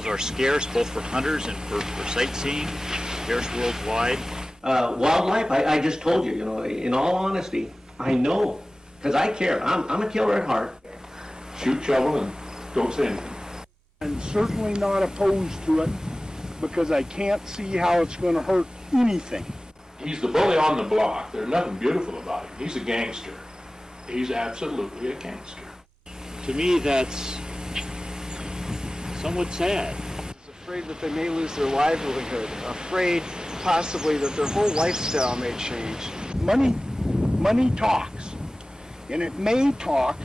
animals are scarce, both for hunters and for sightseeing, scarce worldwide. Wildlife, I just told you, in all honesty, I know, because I care. I'm a killer at heart. Shoot, shovel, and don't say anything. I'm certainly not opposed to it because I can't see how it's going to hurt anything. He's the bully on the block. There's nothing beautiful about him. He's a gangster. He's absolutely a gangster. To me, that's somewhat sad. He's afraid that they may lose their livelihood, afraid possibly that their whole lifestyle may change. Money talks, and it may talk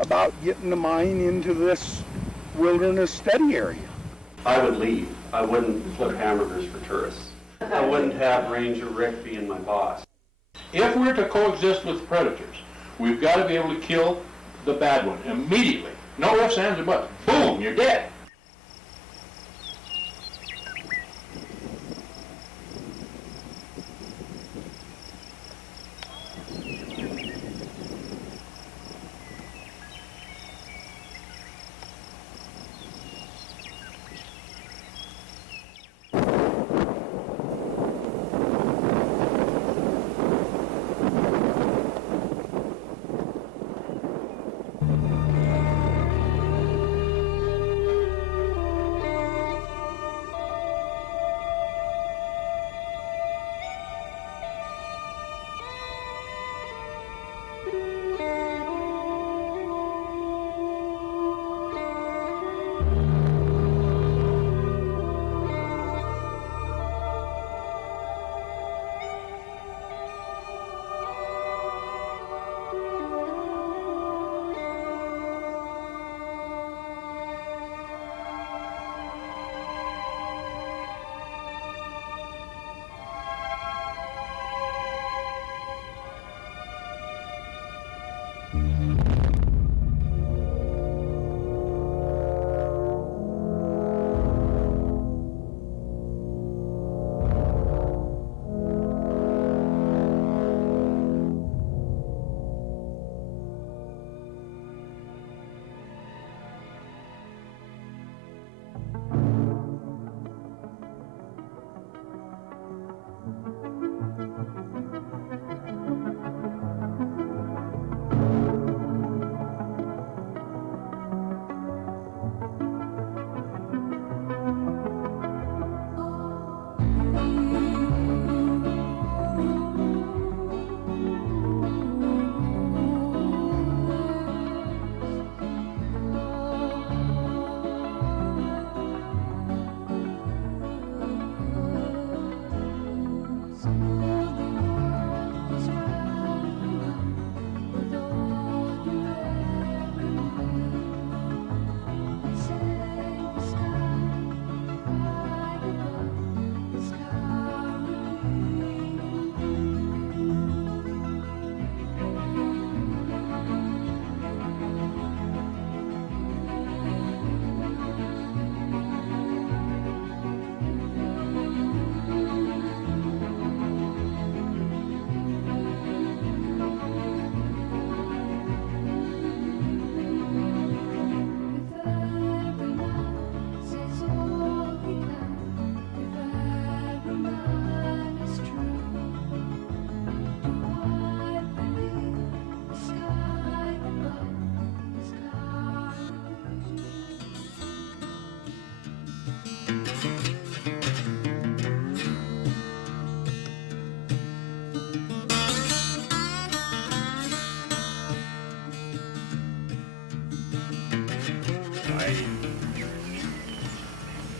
about getting the mine into this wilderness study area. I would leave. I wouldn't flip hamburgers for tourists. I wouldn't have Ranger Rick being my boss. If we're to coexist with predators, we've got to be able to kill the bad one immediately. No ifs, ands, or buts. Boom, you're dead.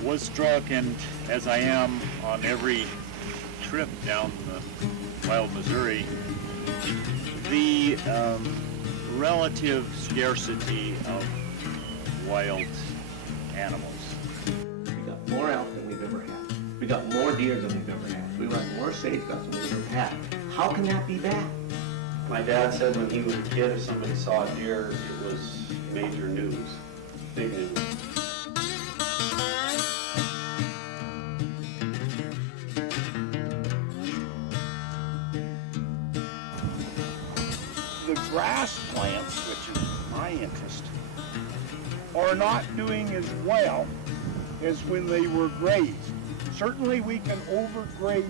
Was struck, and as I am on every trip down the wild Missouri, the relative scarcity of wild animals. We got more elk than we've ever had. We got more deer than we've ever had. We got more sage-grouse than we've ever had. How can that be bad? My dad said when he was a kid, if somebody saw a deer, it was major news, big news. The grass plants, which is my interest, are not doing as well as when they were grazed. Certainly we can overgraze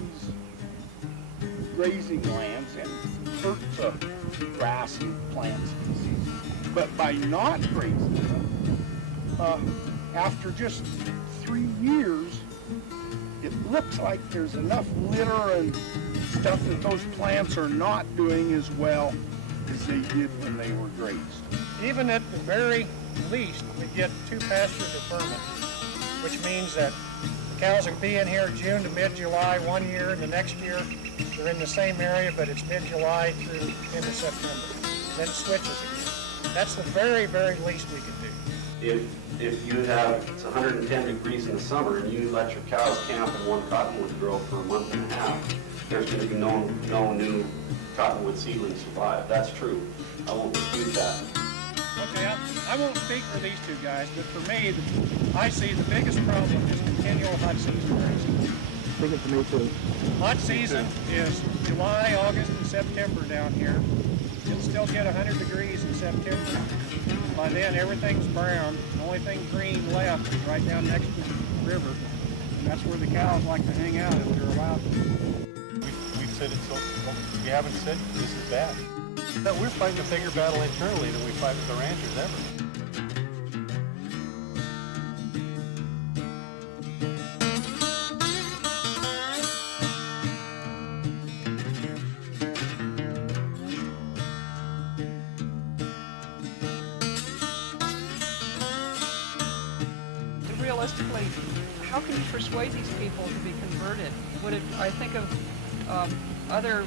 grazing lands and hurt the grass and plant species. But by not grazing them, after just 3 years, it looks like there's enough litter and stuff that those plants are not doing as well as they did when they were grazed. Even at the very least, we get 2 pasture deferment, which means that the cows will be in here June to mid-July 1 year, and the next year they're in the same area, but it's mid-July through into September. Then it switches again. That's the very, very least we can do. If you have, it's 110 degrees in the summer and you let your cows camp in one cottonwood grove for a month and a half, there's going to be no new cottonwood seedlings survive. That's true. I won't dispute that. Okay, I won't speak for these 2 guys, but for me, I see the biggest problem is continual hot season grazing. I think it's me too. Hot season is July, August, and September down here. You'll still get 100 degrees in September. By then, everything's brown. The only thing green left is right down next to the river. And that's where the cows like to hang out if they're allowed to. We've said it so, we haven't said this is bad. But we're fighting a bigger battle internally than we fight with the ranchers ever. Realistically, how can you persuade these people to be converted? I think of other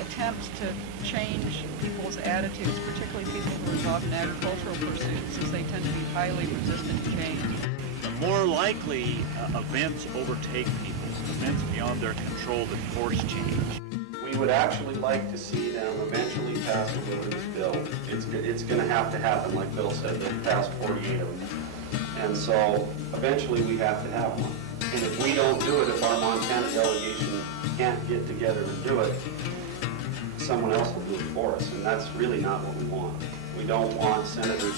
attempts to change people's attitudes, particularly people who are involved in agricultural pursuits, since they tend to be highly resistant to change. The more likely events overtake people, events beyond their control that force change. We would actually like to see them eventually pass a wilderness bill. It's going to have to happen, like Bill said, they'll pass 48 of them. And so eventually we have to have one. And if we don't do it, if our Montana delegation can't get together and do it, someone else will do it for us. And that's really not what we want. We don't want senators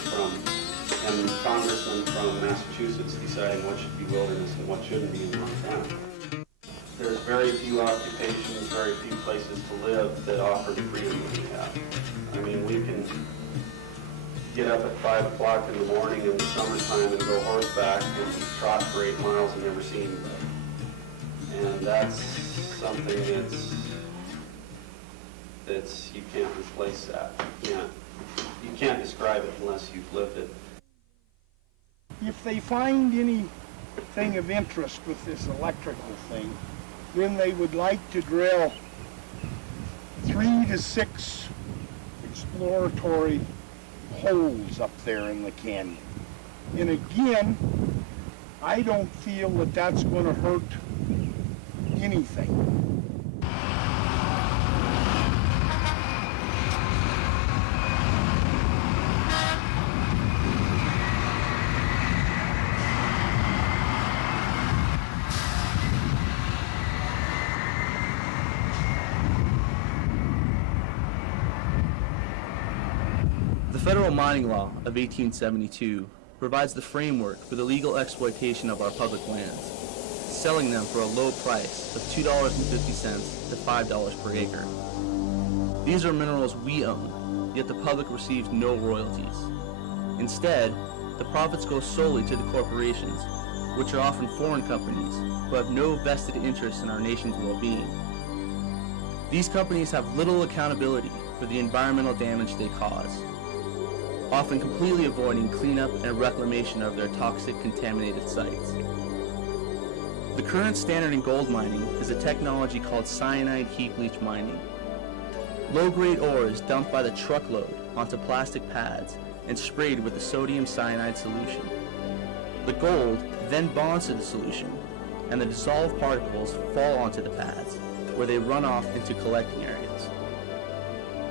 and congressmen from Massachusetts deciding what should be wilderness and what shouldn't be in Montana. There's very few occupations, very few places to live that offer the freedom that we have. I mean, we can get up at 5 o'clock in the morning in the summertime and go horseback and trot for 8 miles and never see anybody. And that's something that's you can't replace that. You can't describe it unless you've lived it. If they find anything of interest with this electrical thing, then they would like to drill 3 to 6 exploratory holes up there in the canyon. And again, I don't feel that that's going to hurt anything. The federal mining law of 1872 provides the framework for the legal exploitation of our public lands, selling them for a low price of $2.50 to $5 per acre. These are minerals we own, yet the public receives no royalties. Instead, the profits go solely to the corporations, which are often foreign companies who have no vested interest in our nation's well-being. These companies have little accountability for the environmental damage they cause, often completely avoiding cleanup and reclamation of their toxic, contaminated sites. The current standard in gold mining is a technology called cyanide heap leach mining. Low-grade ore is dumped by the truckload onto plastic pads and sprayed with the sodium cyanide solution. The gold then bonds to the solution, and the dissolved particles fall onto the pads, where they run off into collecting areas.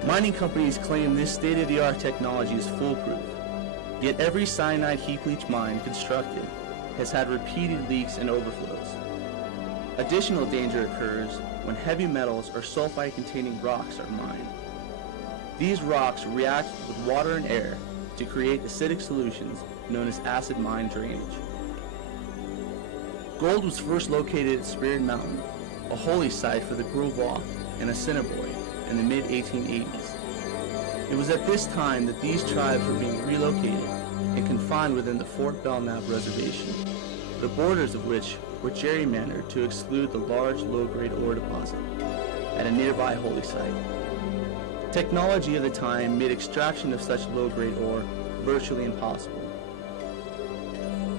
Mining companies claim this state-of-the-art technology is foolproof, yet every cyanide heap leach mine constructed has had repeated leaks and overflows. Additional danger occurs when heavy metals or sulfide-containing rocks are mined. These rocks react with water and air to create acidic solutions known as acid mine drainage. Gold was first located at Spirit Mountain, a holy site for the Gros and Assiniboine in the mid-1880s. It was at this time that these tribes were being relocated and confined within the Fort Belknap Reservation, the borders of which were gerrymandered to exclude the large low-grade ore deposit at a nearby holy site. Technology of the time made extraction of such low-grade ore virtually impossible.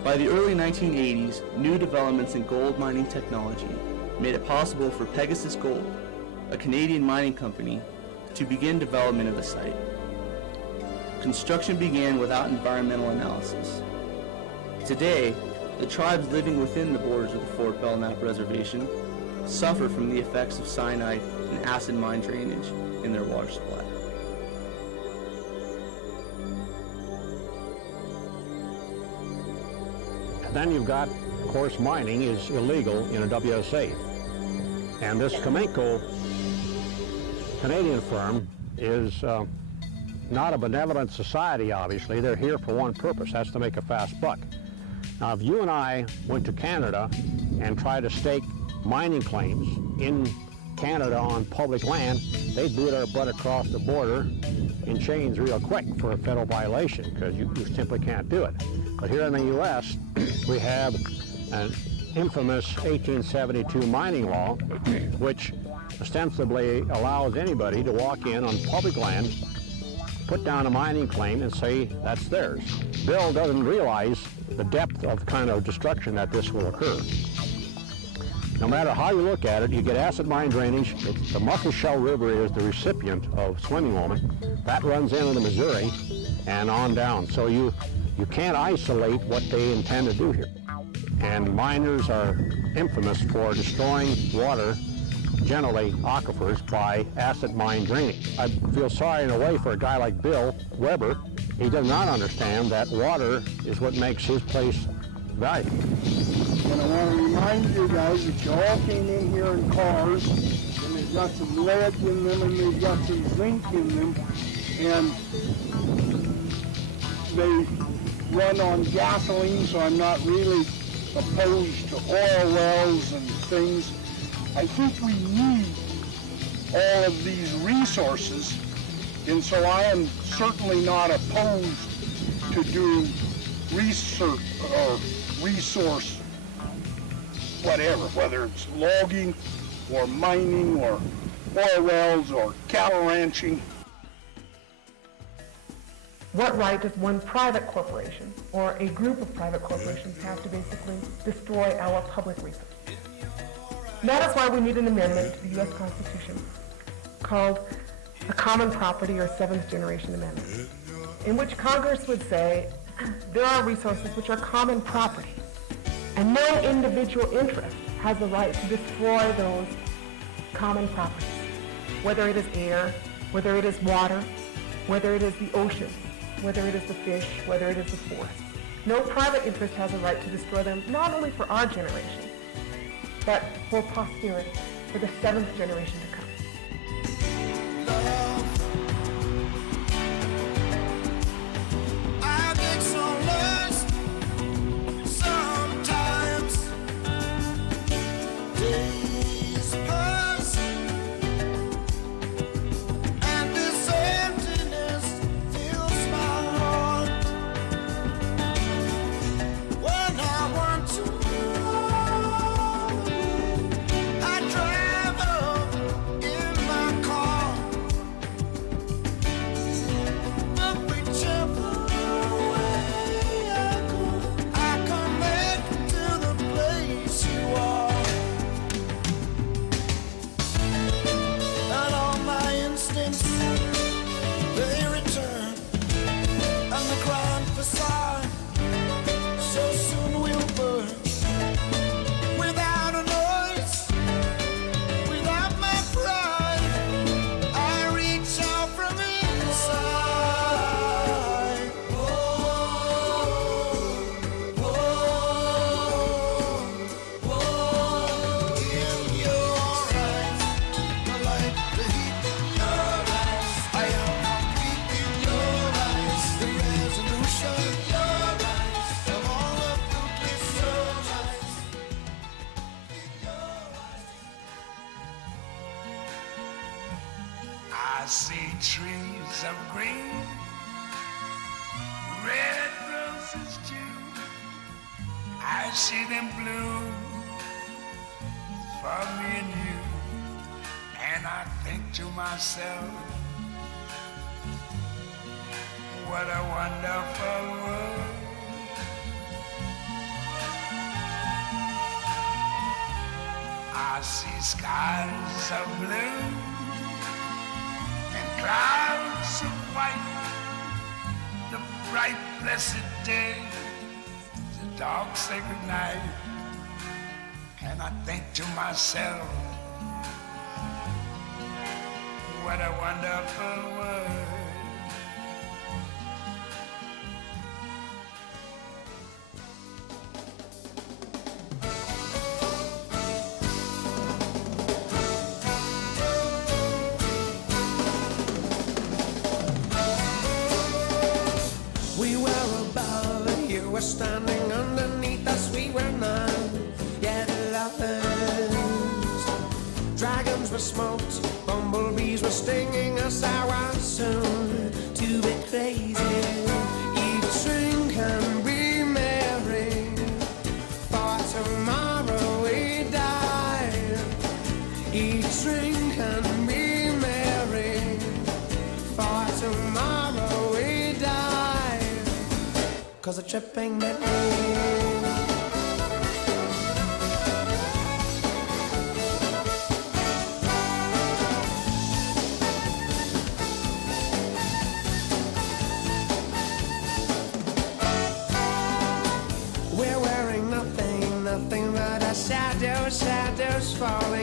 By the early 1980s, new developments in gold mining technology made it possible for Pegasus Gold, a Canadian mining company, to begin development of the site. Construction began without environmental analysis. Today, the tribes living within the borders of the Fort Belknap Reservation suffer from the effects of cyanide and acid mine drainage in their water supply. Then you've got, of course, mining is illegal in a WSA. And this Kamenko Canadian firm is not a benevolent society, obviously. They're here for one purpose, that's to make a fast buck. Now, if you and I went to Canada and tried to stake mining claims in Canada on public land, they'd boot our butt across the border in chains real quick for a federal violation, because you simply can't do it. But here in the U.S., we have an infamous 1872 mining law, which ostensibly allows anybody to walk in on public land, put down a mining claim, and say that's theirs. Bill doesn't realize the depth of kind of destruction that this will occur. No matter how you look at it, you get acid mine drainage. The Musselshell River is the recipient of Swimming Woman. That runs into the Missouri and on down. So you can't isolate what they intend to do here. And miners are infamous for destroying water, generally aquifers, by acid mine drainage. I feel sorry in a way for a guy like Bill Weber. He does not understand that water is what makes his place valuable. And I want to remind you guys that you all came in here in cars, and they've got some lead in them, and they've got some zinc in them, and they run on gasoline, so I'm not really opposed to oil wells and things. I think we need all of these resources, and so I am certainly not opposed to doing research or resource whatever, whether it's logging or mining or oil wells or cattle ranching. What right does one private corporation or a group of private corporations have to basically destroy our public resources? That is why we need an amendment to the U.S. Constitution called the Common Property or Seventh Generation Amendment, in which Congress would say there are resources which are common property, and no individual interest has the right to destroy those common properties, whether it is air, whether it is water, whether it is the ocean, whether it is the fish, whether it is the forest. No private interest has a right to destroy them, not only for our generation, but for posterity, for the seventh generation to come. I get so lost sometimes. Days pass and this emptiness fills my heart. When I want to I drive up in my car. see trees of green, red roses too. I see them bloom for me and you. And I think to myself, what a wonderful world. I see skies of blue and clouds of white, the bright blessed day, the dark sacred night. And I think to myself, what a wonderful world. We were above, you were standing underneath us, we were none, yet lovers. Dragons were smoked, bumblebees were stinging us, I was soon to be crazy. Eat, drink, and be merry, for tomorrow we die. Eat, drink, and be merry, for tomorrow we die. 'Cause the trip ain't met me. We're wearing nothing, nothing but our shadows, shadows falling.